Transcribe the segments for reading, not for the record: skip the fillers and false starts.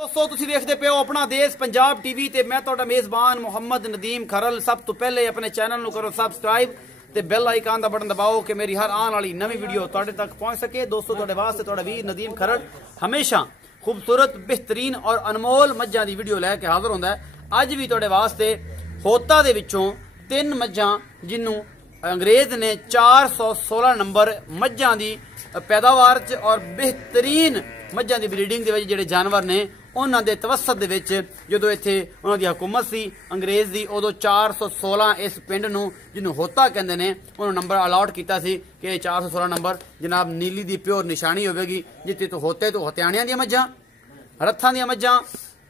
दोस्तों तुसी देखते पे हो अपना देश पंजाब टीवी ते मैं तुहाडा मेजबान मुहम्मद नदीम खरल। सब तो पहले अपने चैनल नू करो सबसक्राइब ते बेल आइकन दा बटन दबाओ कि मेरी हर आने वाली नवी वीडियो तुहाडे तक पहुंच सके। दोस्तों तुहाडे वास्ते तुहाडा वीर नदीम खरल हमेशा खूबसूरत बेहतरीन और अनमोल मज्जां दी वीडियो लैके हाजिर होंदा है। अज भी तुहाडे वास्ते होता दे विचों 3 मज्जां जिन्नू अंग्रेज ने 416 नंबर मज्जां दी पैदावार च और बेहतरीन मज्जां दी ब्रीडिंग दे विच जिहड़े जानवर ने उन्हां दे तवसत दे विच जदों इत्थे उन्हां दी हुकूमत सी अंग्रेज दी उदों 416 इस पिंड नूं जिन्नू होता कहंदे ने उन्होंने नंबर अलाट कीता सी कि 416 नंबर जनाब नीली दी प्योर निशानी होवेगी जित्थे तो होते तो हत्याणियां दी मज्जां रथां दी मज्जां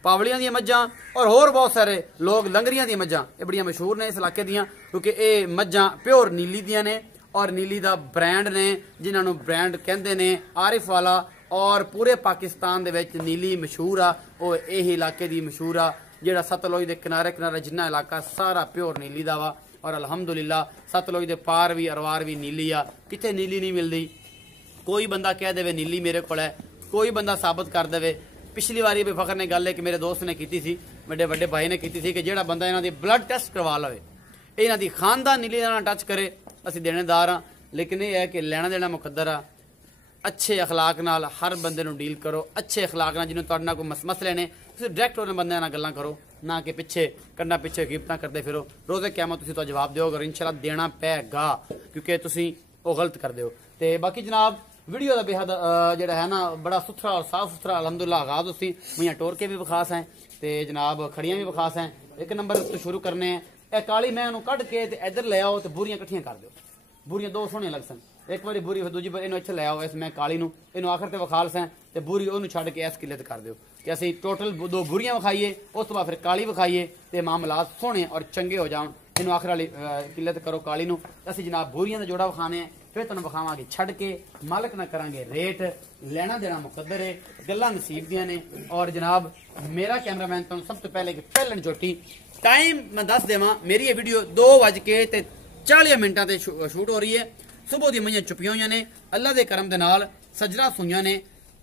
पावलियां दी मज्जां और होर बहुत सारे लोग लंगरियां दी मज्जां ये बड़ियां मशहूर ने इस इलाके दियां क्योंकि ये मज्जां प्योर नीली दियां ने और नीली दा ब्रांड ने जिन्होंने ब्रांड कहंदे ने आरिफ वाला और पूरे पाकिस्तान दे विच नीली मशहूर आ और यही इलाके दी मशहूर आ जिहड़ा सतलुज दे किनारे किनारे जिन्ना इलाका सारा प्योर नीली दा वा और अलहमदुलिल्लाह सतलुज दे पार भी अरवार भी नीली आ। किथे नीली नहीं मिलदी। कोई बंदा कह देवे नीली मेरे कोल है, कोई बंदा साबित कर देवे। पिछली बारी भी फखर ने गल है कि मेरे दोस्त ने की सी बड़े बड़े भाई ने की थी कि जिहड़ा बंदा इन्हां दी ब्लड टेस्ट करवा लवे इन्हां दी खानदान नीली नाल टच करे असीं देनेदार हाँ। लेकिन यह है कि लेना देना मुकद्दर आ। अच्छे अखलाक नाल हर बंदे नूं डील करो, अच्छे अखलाक नाल जिन्होंने तुहाडे नाल कोई मसले ने तुसीं डायरैक्ट उन्हां बंदिआं नाल गल्लां करो ना कि पिछे कंडा पिछे गिफ्टां करदे फिरो। रोज़े क़यामत तुसीं तो जवाब दिओ अगर इंशाअल्लाह देना पैगा क्योंकि तुसीं ओह गलत करदे हो। ते बाकी जनाब वीडियो का बेहद जोड़ा है ना बड़ा सुथरा और साफ सुथरा अलहमदुल्ला आगाज उसकी मुझे टोर के भी विखास हैं तो जनाब खड़ियां भी विखास हैं। एक नंबर तो शुरू करने हैं यह काली मैं कढ़ के इधर ले आओ तो बुरियां कट्ठियां कर दो। बुरियां दो सोहनियां लग सन एक बार बुरी दूजी बार इन्हू इत्थे ले आओ इस मैं काली इनू आखिर ते विखाल सैं तो बुरी उन्होंने छड़ के इस किले कर दो कि असीं टोटल 2 बुरियां विखाईए उस तो बाद फिर काली विखाईए तो मामलात सोहने और चंगे हो जान। इनू आखिर वाली किले करो काली नूं असीं जनाब बुरियां का जोड़ा विखाने हैं फिर तुहानूं विखावांगे छड़ के मालक ना करांगे रेट लेना देना मुकद्दर है गल्लां नसीब दियां ने। और जनाब मेरा कैमरामैन तुहानूं सब तो पहले कि पहलन चोटी टाइम मैं दस देवां मेरी ये वीडियो 2:40 ते शूट हो रही है। सुबह दी मईयां चुपियां हुई ने अल्लाह के करम दे नाल सजरा सुईयां ने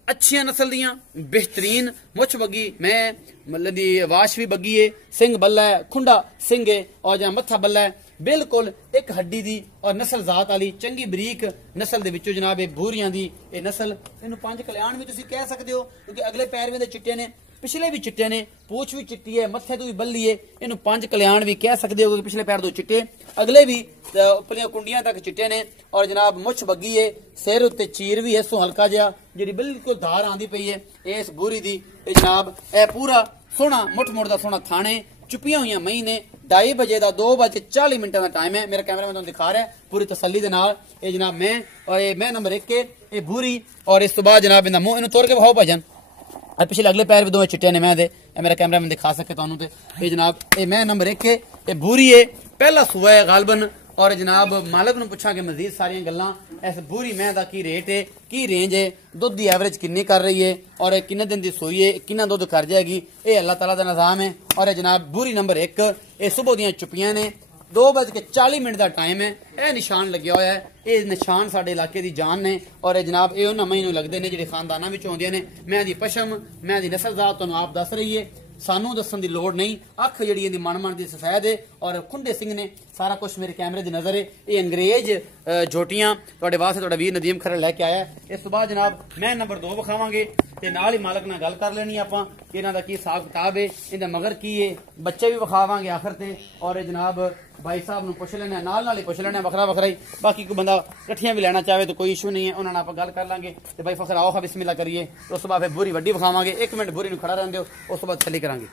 अच्छियां नस्ल दियां बेहतरीन मुछ बगी मैं मतलब दी वाश भी बगी है सिंह बल्ला है खुंडा सिंह है और जहाँ मत्था बल्ला है बिल्कुल एक हड्डी दी और नस्ल जात वाली चंगी बरीक नस्ल दे विचों जनाब भूरियां दी ये नस्ल इनू 5 कल्याण भी तुसीं कह सकते हो क्योंकि अगले पैरवें दे चिट्टे ने पिछले भी चिट्टे ने पूछ भी चिट्टी है मत्थे तो भी बल्ली है इनू 5 कल्याण भी कह सकते हो क्योंकि पिछले पैर 2 चिट्टे अगले भी उपलियां कुंडियां तक चिट्टे ने और जनाब मुछ बगी है सिर उत्ते चीर भी है सो हल्का जिहा जी बिल्कुल धार आंदी पई है इस बूरी दी जनाब ए पूरा सोहना मुठ मुड़ दा सोहना थाने चुपियां हुई मई ने 2:30 बजे का 2:40 का टाइम है। मेरा कैमरा मैं दिखा रहा है पूरी तसल्ली के नाल ये जनाब मैं और ये मैं नंबर 1 के ये भूरी और इस तो बाद जनाब इन्दा मुंह इन्हू तोड़ के बहाओ भजन पिछले अगले पैर भी 2 चिट्टे ने मैं दे मेरा कैमरा मैं दिखा सके तुहानूं ते ये जनाब ये मैं नंबर 1 के ये भूरी है पहला सुबह है गालबन और जनाब मालक नूं पुछां कि मजीद सारियां गल्लां इस भूरी मैं दा की रेट है की रेंज है दुध की एवरेज किन्नी कर रही है और किन्ने दिन की सूई है किन्ना दुध कर जाएगी ये अल्लाह ताला दा निज़ाम है। और जनाब भूरी नंबर 1 ये सुबह दियां चुपियां ने 2:40 का टाइम है यह निशान लग्या हुआ है ये निशान साडे इलाके की जान ने और जनाब ये उन्होंने मई लगते हैं जो खानदाना आउंदियां ने मैं दी पशम मैं दी नस्ल जात तुहानूं आप दस रही है सानू दसन की लोड़ नहीं अख जी मन मन की सफेद है और खुंडे सिंह ने सारा कुछ मेरे कैमरे की नज़र है। ये अंग्रेज झोटियां तुहाडे वास्ते तुहाडा वीर नदीम खरल लैके आया। इस तो बाद जनाब मैं नंबर 2 विखावांगे ते नाल ही मालक नाल गल कर लेनी आपां कि इन्हां दा की हिसाब किताब है इहदा मगर की है बच्चे भी विखावांगे आखिर ते और जनाब भाई साहब नूं पुछ लेना नाल ही पुछ लेना वखरा वखरा ही बाकी कोई बंदा कट्ठियां भी लेना चाहे तो कोई इशू नहीं है उन्हां नाल आपां गल कर लांगे ते भाई फखर आओ बिस्मिल्लाह करिए उस तो बाद फिर बुरी वड्डी विखावांगे 1 मिनट बुरी नूं खड़ा रहन दिओ उस तो बाद छली करांगे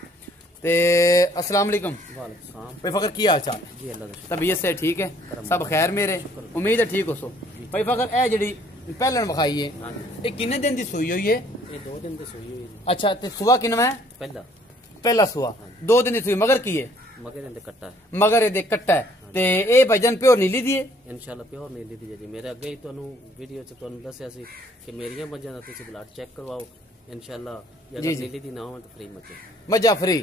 ते अस्सलाम वालेकुम भाई फखर की हाल चाल जी अल्लाह तबीयत से ठीक है सब खैर मेरे उम्मीद है ठीक हो सो भाई फखर ए जेड़ी पहलन विखाई है ये किन्ने दिन दी सूई हुई है ये 2 दिन दी सूई हुई है। अच्छा ते सुआ किन्ना है पहला सुआ 2 दिन दी सूई मगर की है मगर ये कट्टा है ते ए भाईजान प्योर नीली दी है इंशाल्लाह प्योर नीली दी जी मेरे अगे ही तुहानू वीडियो च तुहानू दस्सिया सी कि मेरियां मज्जां दा तुसीं ब्लड चेक करवाओ इंशाल्लाह अगर नीली दी ना हो तो फ्री मज्जा फ्री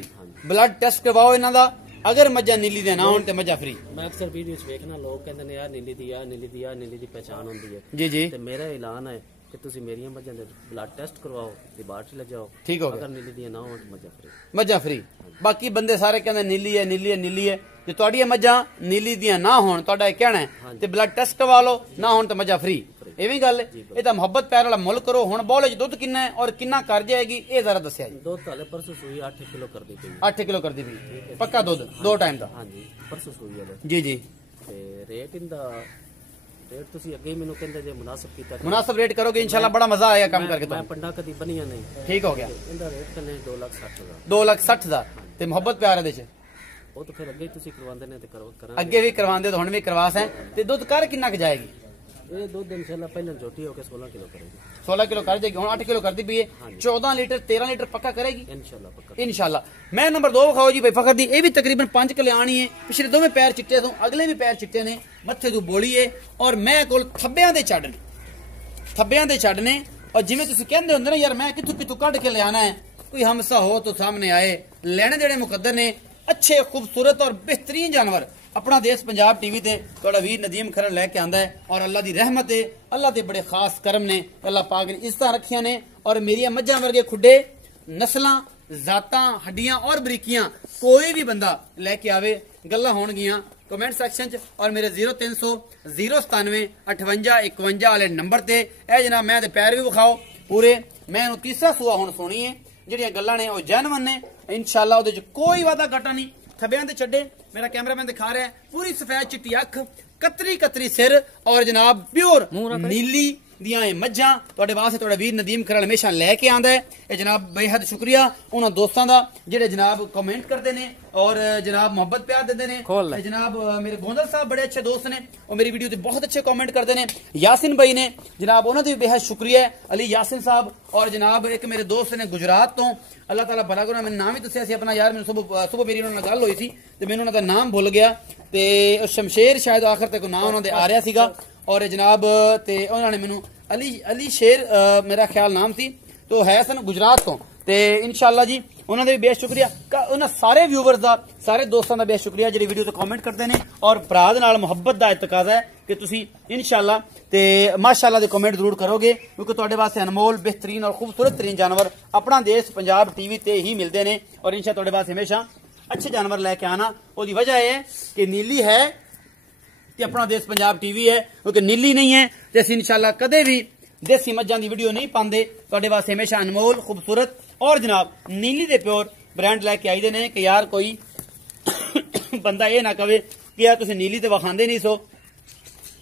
ब्लड टेस्ट करवाओ इन्हां दा अगर मज्जा नीली दे ना हो तो मज्जा फ्री। मैं अक्सर वीडियो च देखना लोग कहंदे ने यार नीली दी पहचान होंदी है जी जी ते मेरा ऐलान है ਕਿ ਤੁਸੀਂ ਮੇਰੀਆਂ ਮੱਝਾਂ ਦੇ ਬਲੱਡ ਟੈਸਟ ਕਰਵਾਓ, ਲੈਬਾਰਟਰੀ ਲੈ ਜਾਓ। ਠੀਕ ਹੋ ਗਿਆ। ਅਗਰ ਨੀਲੀ ਦੀਆਂ ਨਾ ਹੋਣ ਤਾਂ ਮੱਝਾਂ ਫ੍ਰੀ। ਮੱਝਾਂ ਫ੍ਰੀ। ਬਾਕੀ ਬੰਦੇ ਸਾਰੇ ਕਹਿੰਦੇ ਨੀਲੀ ਹੈ ਨੀਲੀ ਹੈ ਨੀਲੀ ਹੈ। ਜੇ ਤੁਹਾਡੀਆਂ ਮੱਝਾਂ ਨੀਲੀ ਦੀਆਂ ਨਾ ਹੋਣ, ਤੁਹਾਡਾ ਇਹ ਕਹਿਣਾ ਹੈ, ਤੇ ਬਲੱਡ ਟੈਸਟ ਕਰਵਾ ਲਓ, ਨਾ ਹੋਣ ਤਾਂ ਮੱਝਾਂ ਫ੍ਰੀ। ਐਵੇਂ ਗੱਲ ਹੈ। ਇਹ ਤਾਂ ਮੁਹੱਬਤ ਪਿਆਰ ਵਾਲਾ ਮੁੱਲ ਕਰੋ। ਹੁਣ ਬੋਲੇ ਚ ਦੁੱਧ ਕਿੰਨਾ ਹੈ ਔਰ ਕਿੰਨਾ ਕਰ ਜਾਏਗੀ ਇਹ ਜ਼ਰਾ ਦੱਸਿਆ ਜੀ। ਦੁੱਧ ਹਾਲੇ ਪਰਸੋਂ ਸੂਈ 8 ਕਿਲੋ ਕਰਦੀ ਪਈ। 8 ਕਿਲੋ ਕਰਦੀ ਪਈ ਪੱਕਾ ਦੁੱਧ 2 ਟਾਈਮ ਦਾ। ਹਾਂਜੀ ਪਰਸੋਂ ਸੂਈ ਵਾਲੇ। ਜੀ ਜੀ। ਤੇ ਰੇਟ ਇਹਦਾ ਰੇਟ ਤੁਸੀਂ ਅੱਗੇ ਮੈਨੂੰ ਕਹਿੰਦੇ ਜੇ ਮੁਨਾਸਬ ਕੀਤਾ, ਮੁਨਾਸਬ ਰੇਟ ਕਰੋਗੇ ਇਨਸ਼ਾਅੱਲਾ ਬੜਾ ਮਜ਼ਾ ਆਏਗਾ ਕੰਮ ਕਰਕੇ। ਮੈਂ ਪੰਡਾ ਕਦੀ ਬਣੀਆਂ ਨਹੀਂ। ਠੀਕ ਹੋ ਗਿਆ। ਇਹਦਾ ਰੇਟ ਕਿੰਨੇ 2,60,000। 2,60,000 ਤੇ ਮੁਹੱਬਤ ਪਿਆਰ ਇਹਦੇ ਚ ਉਹ ਤਾਂ ਫਿਰ ਅੱਗੇ ਤੁਸੀਂ ਕਰਵਾਉਂਦੇ ਨੇ ਤੇ ਕਰਾਂਗੇ। ਅੱਗੇ ਵੀ ਕਰਵਾਉਂਦੇ ਤਾਂ ਹੁਣ ਵੀ ਕਰਵਾਸ ਹੈ। ਤੇ ਦੁੱਧ ਕਰ ਕਿੰਨਾ ਕੁ ਜਾਏਗੀ? ਇਹ ਦੁੱਧ ਇਨਸ਼ਾਅੱਲਾ ਪਹਿਲਾਂ ਛੋਟੀ ਹੋ ਕੇ 16 ਕਿਲੋ ਕਰੇਗੀ। 16 ਕਿਲੋ ਕਰ ਜਾਏਗੀ। ਹੁਣ 8 ਕਿਲੋ ਕਰਦੀ ਪਈ ਹੈ। 14 ਲੀਟਰ 13 ਲੀਟਰ ਪੱਕਾ ਕਰੇਗੀ ਇਨਸ਼ਾਅੱਲਾ ਪੱਕਾ। ਇਨਸ਼ਾਅੱਲਾ। ਮੈਂ ਨੰਬਰ 2 ਵਿਖਾਓ ਜੀ ਬਈ ਫਖਰ ਦੀ। ਇਹ ਵੀ ਤਕਰੀਬਨ 5 ਕਿਲੇ ਆਣੀ ਹੈ। ਪਿਛਲੇ ਦੋਵੇਂ ਪੈਰ ਚਿੱਟੇ ਤੋਂ, ਅਗਲੇ ਵੀ ਪੈਰ ਚਿੱਟੇ ਨੇ, ਮੱਥੇ ਤੋਂ ਬੋਲੀ ਹੈ ਔਰ ਮੈਂ ਕੋਲ ਥੱਬਿਆਂ ਦੇ ਛੱਡ ਨੇ, ਥੱਬਿਆਂ ਦੇ ਛੱਡ ਨੇ। ਔਰ ਜਿਵੇਂ ਤੁਸੀਂ ਕਹਿੰਦੇ ਹੁੰਦੇ ਨਾ ਯਾਰ ਮੈਂ ਕਿੱਥੋਂ ਕਿੱਥੋਂ ਕੱਢ ਕੇ ਲਿਆਣਾ ਹੈ, ਕੋਈ ਹਮਸਾ ਹੋ तो सामने आए। ਲੈਣੇ ਦੇਣੇ ਮੁਕੱਦਰ ਨੇ। अच्छे खूबसूरत और बेहतरीन जानवर अपना देश पंजाब टीवी ते थोड़ा वीर नदीम खरल लैके आंदा है। और अल्लाह दी रहमत है, अल्लाह दे बड़े खास करम ने, अल्लाह पाक ने इज्जत रखियां ने। और मेरिया मज्जां वर्गे खुडे नस्लां जातां हड्डियां और बरीकियां कोई भी बंदा लैके आवे गल्लां होणगियां कमेंट सैक्शन च। और मेरे 0300 097 58 51 वाले नंबर ते ए जनाब मैं ते पैर भी विखाओ पूरे। मैं तीसरा सूआ हुण सुनी है। ਜਿਹੜੀਆਂ ਗੱਲਾਂ ਨੇ ਉਹ ਜੈਨੂਇਨ ਨੇ ਇਨਸ਼ਾਅੱਲਾ। ਉਹਦੇ ਚ ਕੋਈ ਵਾਦਾ ਘਾਟਾ ਨਹੀਂ। ਥੱਬਿਆਂ ਦੇ ਛੱਡੇ ਮੇਰਾ ਕੈਮਰਾਮੈਨ ਦਿਖਾ ਰਿਹਾ, ਪੂਰੀ ਸਫੈਦ ਚਿੱਟੀ ਅੱਖ, ਕਤਰੀ ਕਤਰੀ ਸਿਰ ਔਰ ਜਨਾਬ ਪਿਓਰ ਨੀਲੀ ਦੀਆਂ ਇਹ ਮੱਝਾਂ ਤੁਹਾਡੇ ਵਾਸਤੇ ਤੁਹਾਡਾ ਵੀਰ ਨਦੀਮ ਖਰਲ ਹਮੇਸ਼ਾ ਲੈ ਕੇ ਆਂਦਾ ਹੈ। ਇਹ ਜਨਾਬ ਬੇਹੱਦ ਸ਼ੁਕਰੀਆ ਉਹਨਾਂ ਦੋਸਤਾਂ ਦਾ ਜਿਹੜੇ ਜਨਾਬ ਕਮੈਂਟ ਕਰਦੇ ਨੇ और जनाब मोहब्बत प्यार देते हैं। जनाब मेरे गोंदल साहब बड़े अच्छे दोस्त ने और मेरी वीडियो ते बहुत अच्छे कमेंट करते हैं। यासिन भाई ने जनाब उन्होंने भी बेहद शुक्रिया है, अली यासिन साहब। और जनाब एक मेरे दोस्त ने गुजरात तो अल्लाह ताला भला करो, मैंने नाम ही दसिया सी अपना यार, मैंने सुबह मेरी उन्होंने गल हुई थी तो मैंने उन्होंने नाम भुल गया ते शमशेर शायद आखिर तक नाम उन्होंने आ रहा सीगा। और जनाब ते उन्होंने मैनू अली शेर मेरा ख्याल नाम सी तो है सन गुजरात तो। ਤੇ ਇਨਸ਼ਾਅੱਲਾ ਜੀ ਉਹਨਾਂ ਦੇ ਵੀ ਬੇਹੱਦ ਸ਼ੁਕਰੀਆ। ਉਹਨਾਂ ਸਾਰੇ ਵਿਊਵਰਸ ਦਾ, ਸਾਰੇ ਦੋਸਤਾਂ ਦਾ ਬੇਹੱਦ ਸ਼ੁਕਰੀਆ ਜਿਹੜੇ ਵੀਡੀਓ ਤੇ ਕਮੈਂਟ ਕਰਦੇ ਨੇ। ਔਰ ਭਰਾ ਦੇ ਨਾਲ ਮੁਹੱਬਤ ਦਾ ਇਤਕਾਜ਼ਾ ਹੈ ਕਿ ਤੁਸੀਂ ਇਨਸ਼ਾਅੱਲਾ ਤੇ ਮਾਸ਼ਾਅੱਲਾ ਦੇ ਕਮੈਂਟ ਜ਼ਰੂਰ ਕਰੋਗੇ ਕਿਉਂਕਿ ਤੁਹਾਡੇ ਵਾਸਤੇ ਅਨਮੋਲ ਬਿਹਤਰੀਨ ਔਰ ਖੂਬਸੂਰਤ ਤਰੀਨ ਜਾਨਵਰ ਆਪਣਾ ਦੇਸ਼ ਪੰਜਾਬ ਟੀਵੀ ਤੇ ਹੀ ਮਿਲਦੇ ਨੇ। ਔਰ ਇਨਸ਼ਾਅੱਲਾ ਤੁਹਾਡੇ ਵਾਸਤੇ ਹਮੇਸ਼ਾ ਅੱਛੇ ਜਾਨਵਰ ਲੈ ਕੇ ਆਣਾ। ਉਹਦੀ ਵਜ੍ਹਾ ਇਹ ਹੈ ਕਿ ਨੀਲੀ ਹੈ ਤੇ ਆਪਣਾ ਦੇਸ਼ ਪੰਜਾਬ ਟੀਵੀ ਹੈ। ਕਿਉਂਕਿ ਨੀਲੀ ਨਹੀਂ ਹੈ ਤੇ ਅਸੀਂ ਇਨਸ਼ਾਅੱਲਾ ਕਦੇ ਵੀ देसी मज्जां दी वीडियो नहीं पाते। तुहाडे वास्ते हमेशा अनमोल खूबसूरत और जनाब नीली दे प्योर ब्रांड लैके आईदे ने कि यार कोई बंदा ये ना कहे कि यार तुसीं नीली ते वखांदे नहीं सो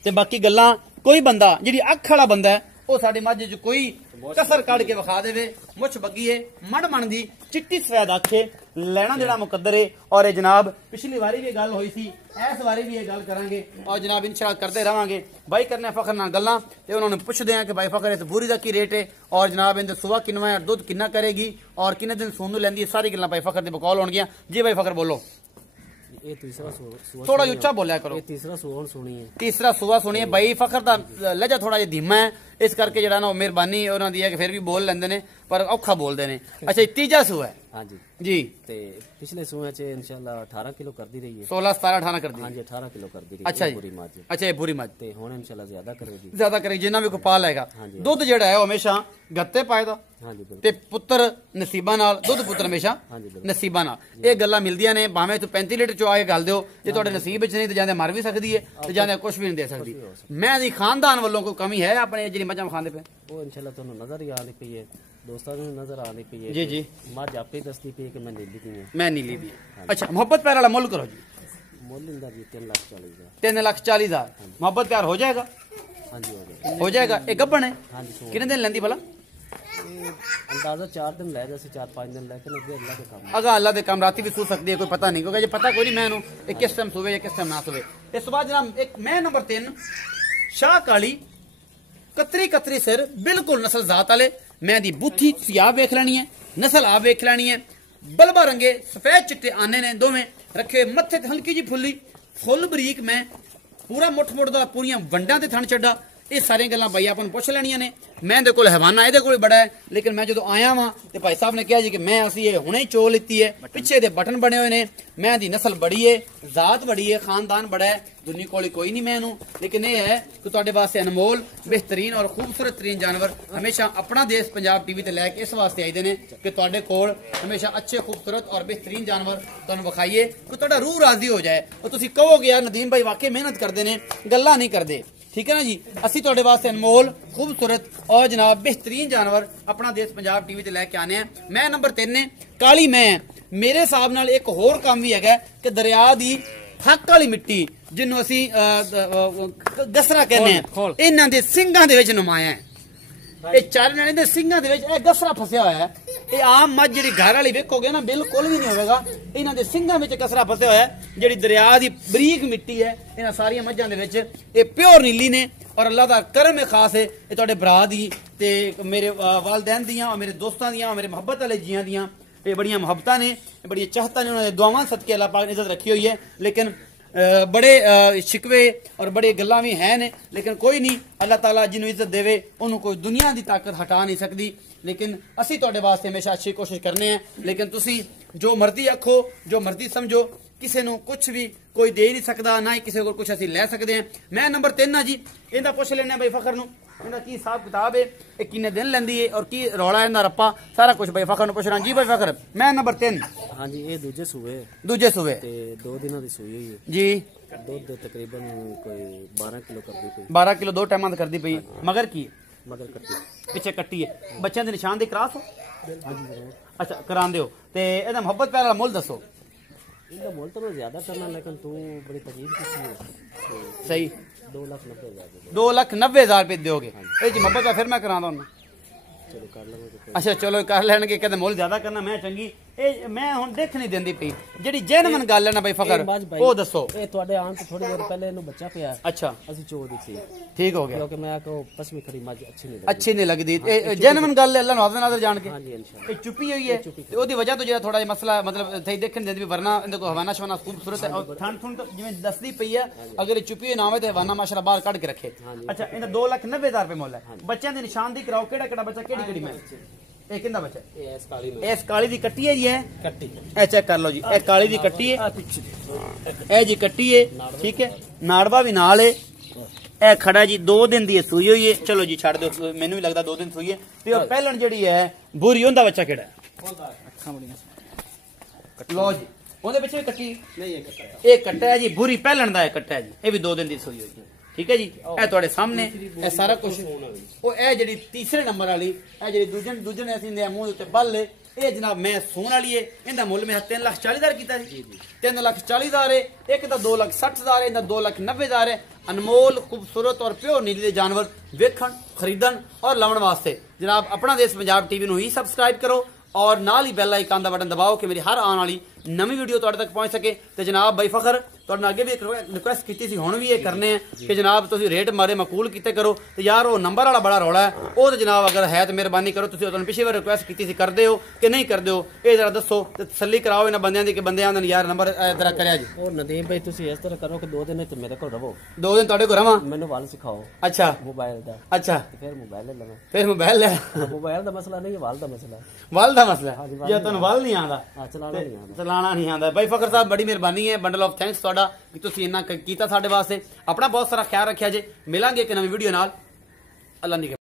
ते बाकी गल्लां कोई बंदा जिहड़ी अख वाला बंदा है वो साडे मज्झ च कोई कसर कढ के विखा देवे। मुछ बग्गी है, मड़ मन दी चिट्टी सफेद अख है, लेना देना मुकद्दर है। और ये जनाब पिछली बारी भी गल हुई सी, इस बारी भी ये गल करांगे और जनाब इंशाअल्लाह करते रहांगे। भाई करने फखर नाल गल्लां ते उन्होंने पुछदे हैं कि भाई फखर इस बूरी दा की रेट है और जनाब इनदा सुबह किन्ना है, दुध किन्ना करेगी और किन्ने दिन सून नूं लैंदी है, सारी गल्लां भाई फखर दे बकौल होणगियां। जी भाई फखर बोलो। ये तीसरा सुआ थोड़ा उच्चा बोलिया करो। ये तीसरा सुआ सुनिए, तीसरा सुआ सुनिए। भाई फखर दा लहजा थोड़ा जिहा धीमा है इस करके जरा ना मेहरबानी उन्हां दी है कि फिर भी बोल लेंदे ने पर औखा बोलदे ने। अच्छा तीजा सुआ है? हाँ जी जी। ते पिछले सुए च इंशाल्लाह 18 किलो कर दी रही है। 16 17 18 कर दी। हाँ जी 18 किलो कर दी रही। अच्छा जी पूरी मज। अच्छा ये पूरी मज ते हुण इंशाल्लाह ज्यादा करेगी, ज्यादा करेगी जिन्ना भी को पाल लेगा। दुध जेड़ा है हमेशा गत्ते पाएदा। हाँ जी ते पुत्र नसीबा नाल दुध पुत्र हमेशा नसीबा नाल ये गल्लां मिलदियां ने। भावें तू 35 लीटर चो आके गल दिओ जे तुहाडे नसीब विच नहीं ते जांदे मर भी सकदी है ते जांदे कुछ भी नहीं दे सकदी। मैं दी खानदान वालों कोई कमी है अपने जेहड़ी मज्जां खांदे पे वो इंशाल्लाह तुहानू नजर ही आनी पई है, दोस्तां नूं नजर आनी पई है। जी जी मज आपे दसदी पई है कि मैं नीली दी है, मैं नीली दी। अच्छा मोहब्बत प्यार वाला मुल करो जी। मुल इंदा जी 3,40,000। 3,40,000 मोहब्बत प्यार हो जाएगा? हाँ जी हो जाएगा। एक गब्बन है? हाँ जी। कितने दिन लेंदी भला? अंदाजा 4 दिन ले जैसे 4-5 दिन लेकिन अगे अल्लाह के काम अगर अल्लाह के काम राती भी सू सकती है कोई पता नहीं क्योंकि ये पता कोई नहीं मैं किस टाइम सुवे या किस टाइम ना सुवे। इस बाद जनाब एक मैं नंबर 3 शाह काली कतरी कतरी सिर बिल्कुल नस्ल जात वाले मैं दी बूथी तुसीं आप वेख लैनी है, नस्ल आप वेख लैनी है। बलबा रंगे सफेद चिट्टे आने ने दोवें रखे मत्थे ते हल्की जी फुल्ली फुल बरीक मैं पूरा मुठ मुठ दा पूरियां वंडां ते थण चड्डा ਇਹ ਸਾਰੀਆਂ ਗੱਲਾਂ ਭਾਈ ਆਪਾਂ ਨੂੰ ਪੁੱਛ ਲੈਣੀਆਂ ਨੇ। ਮੈਂ ਇਹਦੇ ਕੋਲ ਹਵਾਨਾ ਇਹਦੇ ਕੋਲ ਬੜਾ ਹੈ, ਲੇਕਿਨ ਮੈਂ ਜਦੋਂ ਆਇਆ ਵਾਂ ਤੇ ਭਾਈ ਸਾਹਿਬ ਨੇ ਕਿਹਾ ਜੀ ਕਿ ਮੈਂ ਅਸੀਂ ਇਹ ਹੁਣੇ ਚੋ ਲਿੱਤੀ ਹੈ, ਪਿੱਛੇ ਦੇ ਬਟਨ ਬਣੇ ਹੋਏ ਨੇ, ਮੈਂ ਦੀ ਨਸਲ ਬੜੀ ਹੈ, ਜ਼ਾਤ ਬੜੀ ਹੈ, ਖਾਨਦਾਨ ਬੜਾ ਹੈ, ਦੁਨੀ ਕੋਲ ਕੋਈ नहीं मैनू। लेकिन यह है कि तुहाडे वास्ते अनमोल बेहतरीन और खूबसूरत तरीन जानवर हमेशा अपना देश पंजाब टीवी ते लैके इस वास्ते आईदे ने कि तुहाडे कोल हमेशा अच्छे खूबसूरत और बेहतरीन जानवर तुहानू विखाईए कि तुहाडा रूह राजी हो जाए और तुसीं कहोगे यार नदीम भाई वाकई मेहनत करते ने, गल्लां नहीं करते। ठीक है ना जी, असी तुहाडे वास्ते अनमोल खूबसूरत और जनाब बेहतरीन जानवर अपना देश पंजाब टीवी ते लैके आने हैं। मैं नंबर 3 ने काली मैं मेरे हिसाब नाल एक होर काम भी है कि दरिया दी हक वाली मिट्टी जिन्हों असी गसरा कहने हैं, इन्हां दे सिंघां दे विच नुमाया है। ये चार नाले दे सिंघां दे विच ए गसरा फसिया होया है। ये आम मझ जिहड़ी घर वाली वेखोगे ना बिल्कुल भी नहीं होवेगा, इन्हां दे सिंघां विच गसरा फसिया होया है। जिहड़ी दरिया दी बरीक मिट्टी है इन्हां सारियां मझां दे विच ये प्योर नीली ने और अल्लाह दा करम है खास है। ये तुहाडे भरा दी ते मेरे वालदैन दियां और मेरे दोस्तां दियां मेरे मुहब्बत वाले जियां दियां ये बड़ियां मुहब्बतां ने, बड़ियां चाहतां ने, उन्होंने दुआवां सदके अल्लाह पाक ने इज्जत रखी हुई है। लेकिन बड़े शिकवे और बड़े गल्लां भी हैं ने, लेकिन कोई नहीं, अल्लाह ताला जिन्हों इज्जत देवे उन्होंने कोई दुनिया की ताकत हटा नहीं सकती। लेकिन असी तुहाडे वास्ते हमेशा अच्छी कोशिश करने हैं। लेकिन तुसी जो मर्जी आखो जो मर्जी समझो, किसी नूं कुछ भी कोई दे नहीं सकता, ना ही किसी को कुछ असी लै सकते हैं। मैं नंबर 3 हाँ जी, इहदा पुछ लेने भाई फखर नूं इहदा की हिसाब किताब है, ये किन्ने दिन लैंदी है और की रौला इहदा रप्पा सारा कुछ भाई फखर नूं पुछ रहा जी। भाई फखर मैं नंबर 3 हाँ जी, ये दूजे सूबे ते 2 दिनों की सूई हुई है जी। दुध तकरीबन कोई 12 किलो करदी पई, 12 किलो 2 टाइमां करदी पई। मगर की मगर कट्टी पिछे कट्टी है, बच्चों के निशान दी क्रास हो अच्छा करांदे हो ते एदा मोहब्बत प्यार वाला मुल दसो। इनका मोल तो मैं ज्यादा करना, लेकिन तू बड़ी तजीब किसी है सही 2,90,000 2,90,000 रुपये दोगे ये जी मोहब्बत है, फिर मैं करा दूँ। चलो कर लेंगे। अच्छा चलो कर लैणगे, कहते मुल ज्यादा करना मैं चंगी ਇਹ ਮੈਂ ਹੁਣ ਦੇਖ ਨਹੀਂ ਦਿੰਦੀ ਪਈ ਜਿਹੜੀ ਜੈਨੂਇਨ ਗੱਲ ਹੈ ਨਾ ਬਈ ਫਕਰ ਉਹ ਦੱਸੋ। ਇਹ ਤੁਹਾਡੇ ਆਉਣ ਤੋਂ ਥੋੜੀ ਦੇਰ ਪਹਿਲੇ ਇਹਨੂੰ ਬੱਚਾ ਪਿਆ, ਅੱਛਾ ਅਸੀਂ ਚੋ ਦਿੱਤੀ, ਠੀਕ ਹੋ ਗਿਆ ਕਿਉਂਕਿ ਮੈਂ ਕੋ ਪਸਮੀ ਖੜੀ ਮੱਝ ਅੱਛੀ ਨਹੀਂ ਲੱਗਦੀ। ਇਹ ਜੈਨੂਇਨ ਗੱਲ ਹੈ, ਅੱਲਾਹ ਨੂੰ ਨਾਜ਼ਰ ਜਾਣ ਕੇ ਹਾਂਜੀ ਇਨਸ਼ਾਅੱਲਾ ਇਹ ਚੁੱਪੀ ਹੋਈ ਹੈ ਤੇ ਉਹਦੀ ਵਜ੍ਹਾ ਤੋਂ ਜਿਹੜਾ ਥੋੜਾ ਜਿਹਾ ਮਸਲਾ ਮਤਲਬ ਸਹੀ ਦੇਖਣ ਦਿੰਦੀ ਵੀ ਵਰਨਾ ਇਹਦੇ ਕੋ ਹਵਾਨਾ ਸ਼ਵਾਨਾ ਖੂਬਸੂਰਤ ਹੈ ਔਰ ਠੰਡ ਠੁੰਡ ਜਿਵੇਂ ਦੱਸਦੀ ਪਈ ਹੈ, ਅਗਰ ਇਹ ਚੁੱਪੀ ਹੋਈ ਨਾ ਹੋਵੇ ਤੇ ਹਵਾਨਾ ਮਾਸ਼ਾਅੱਲਾ ਬਾਹਰ ਕੱਢ ਕੇ ਰੱਖੇ। ਅੱਛਾ ਇਹਦਾ 2,90,000 ਰੁਪਏ ਮੁੱਲ ਹੈ। ਬੱਚਿਆਂ ਦੀ ਨਿਸ਼ਾਨ ਦੀ ਕਰਾਓ, ਕਿਹੜਾ ਕਿਹੜਾ ਬੱਚਾ ਕਿਹੜੀ ਕਿਹੜੀ ਮੈਂ ਇਹ ਕਿੰਦਾ ਬੱਚਾ ਇਸ ਕਾਲੀ ਦੀ ਕੱਟੀ ਹੈ ਜੀ, ਹੈ ਕੱਟੀ ਇਹ ਚੈੱਕ ਕਰ ਲਓ ਜੀ, ਇਹ ਕਾਲੀ ਦੀ ਕੱਟੀ ਹੈ, ਇਹ ਜੀ ਕੱਟੀ ਹੈ ਠੀਕ ਹੈ, ਨਾੜਵਾ ਵੀ ਨਾਲ ਹੈ, ਇਹ ਖੜਾ ਜੀ 2 ਦਿਨ ਦੀ ਸੂਈ ਹੋਈ ਹੈ। ਚਲੋ ਜੀ ਛੱਡ ਦਿਓ, ਮੈਨੂੰ ਵੀ ਲੱਗਦਾ 2 ਦਿਨ ਸੂਈ ਹੈ। ਤੇ ਉਹ ਪਹਿਲਣ ਜਿਹੜੀ ਹੈ ਬੁਰੀ ਉਹਦਾ ਬੱਚਾ ਕਿਹੜਾ ਹੈ? ਅੱਖਾਂ ਬੜੀਆਂ ਲਓ ਜੀ ਉਹਦੇ ਪਿੱਛੇ ਕੱਟੀ ਨਹੀਂ ਇਹ ਕੱਟਾ ਹੈ ਜੀ, ਬੁਰੀ ਪਹਿਲਣ ਦਾ ਹੈ ਕੱਟਾ ਹੈ ਜੀ, ਇਹ ਵੀ 2 ਦਿਨ ਦੀ ਸੂਈ ਹੋਈ ਹੈ। ठीक है जी, ਇਹ ਤੁਹਾਡੇ ਸਾਹਮਣੇ ਇਹ ਸਾਰਾ ਕੁਝ ਉਹ ਇਹ ਜਿਹੜੀ ਤੀਸਰੇ ਨੰਬਰ ਵਾਲੀ ਇਹ ਜਿਹੜੀ ਦੂਜੇ ਨੇ ਅਸੀਂ ਦੇ ਮੂੰਹ ਉੱਤੇ ਬੱਲ ਲੇ ਇਹ ਜਨਾਬ ਮੈਂ ਸੂਣ ਵਾਲੀ ਹੈ। ਇਹਦਾ ਮੁੱਲ ਮੈਂ 3,40,000 ਕੀਤਾ ਸੀ, 3,40,000 ਹੈ। ਇੱਕ ਤਾਂ 2,60,000 ਹੈ, ਇਹਦਾ 2,90,000 है। अनमोल खूबसूरत और प्योर नीली दे जानवर वेखण खरीदण और लाउण वास्ते जनाब अपना देश पंजाब टीवी नूं ही सबसक्राइब करो और नाल ही बैल आइकन दा बटन दबाओ कि मेरी हर आने वाली नवी वीडियो तुहाडे तक पहुंच सके। ते जनाब भाई फखर तुहाडे नाल अगे भी एक रिक्वेस्ट कीती सी, हुण भी ये करने हैं कि जनाब तुसीं रेट मारे मकूल कीते करो। ते यार वो नंबर वाला बड़ा रौला है, वो तो जनाब अगर है तो मेहरबानी करो, तुसीं तुहानूं पिछली बार रिक्वेस्ट कीती सी करदे हो कि नहीं करदे हो, ये जरा दसो ते तसल्ली कराओ इन्हां बंदियां दी कि बंदे आंदे यार नंबर जरा करिया जी। और नदीम भाई तुसीं इस तरह करो कि 2 दिन ते मेरे कोल रहो, 2 दिन तुहाडे कोल रहां, मैनूं वाल सिखाओ। अच्छा मोबाइल दा, अच्छा फिर मोबाइल ले लवां, फिर मोबाइल ले मोबाइल दा मसला नहीं है, वाल दा मसला है, वाल दा मसला है जे तुहानूं वाल नहीं आंदा चलाना नहीं आंदा। भाई फखर साहब बड़ी मेहरबानी है, बंडल ऑफ थैंक्स ਤੁਹਾਡਾ ਕਿ ਤੁਸੀਂ ਇੰਨਾ ਕੀਤਾ ਸਾਡੇ ਵਾਸਤੇ। ਆਪਣਾ ਬਹੁਤ ਸਾਰਾ ਖਿਆਲ ਰੱਖਿਆ ਜੇ, ਮਿਲਾਂਗੇ ਇੱਕ ਨਵੀਂ ਵੀਡੀਓ ਨਾਲ। ਅੱਲਾ ਨਿਗਹਿਬਾਨ।